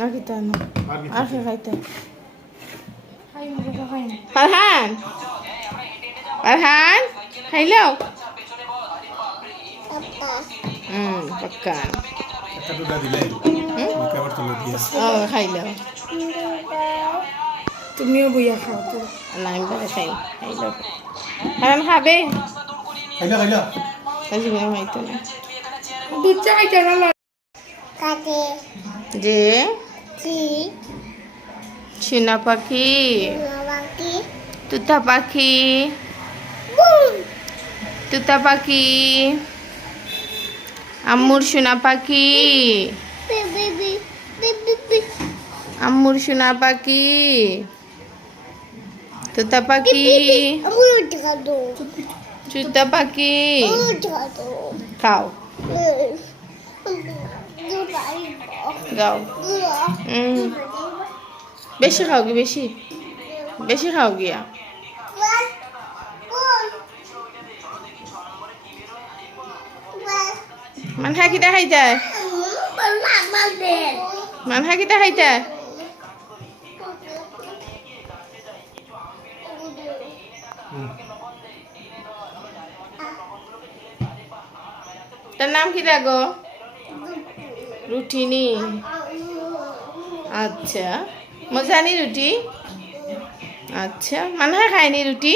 আর কি তাই না আর কি খাইতে তুমিও বইয়া খাও তো। না আমি পরে খাই খাইলাও ফারহান খাবে। খাইলা খাইতো না। দুধ চা খাইতে ভালো কাকে যে চীনা পাখি। তুতা পাখি। তুতা পাখি। আম্মুর সোনা পাখি। আম্মুর সোনা পাখি। তুতা পাখি চুতা পাখি খাও গাও বেশি খাও কি বেশি বেশি খাও গিয়া মানহা কিটা খাইতা মানহা কিটা খাইতা তার নাম কি গো? রুটিনি। আচ্ছা। মজানি রুটি? আচ্ছা। মানুহে খায়নি রুটি?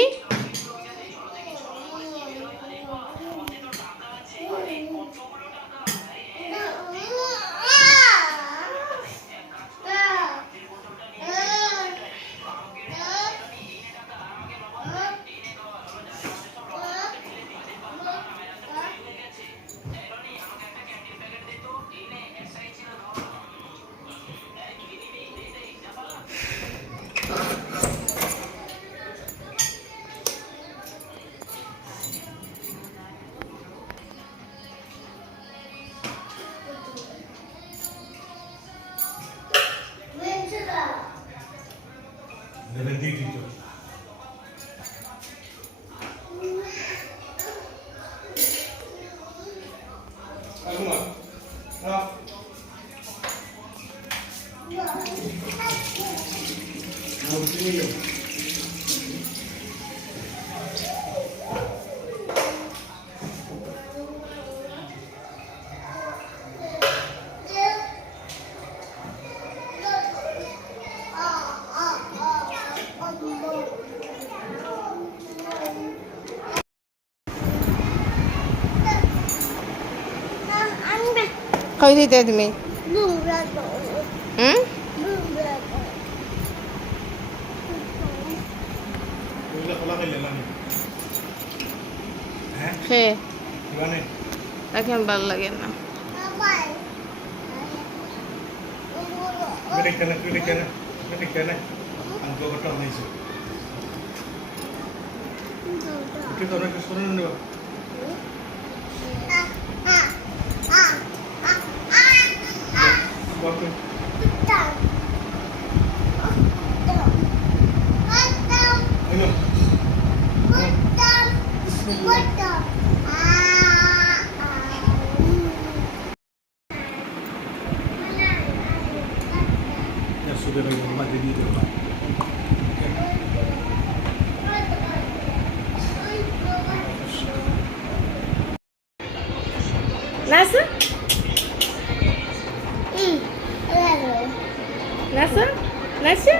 Thank. তুমি হুম ওইগুলা খোলা খাইলে না হ্যাঁ খেয়ে মানে এখন ভালো লাগে না মেরে কেন মেরে কেন proprio? Ano? Adesso devo guardare il video qua. Nasa? Nasıl? Nasıl?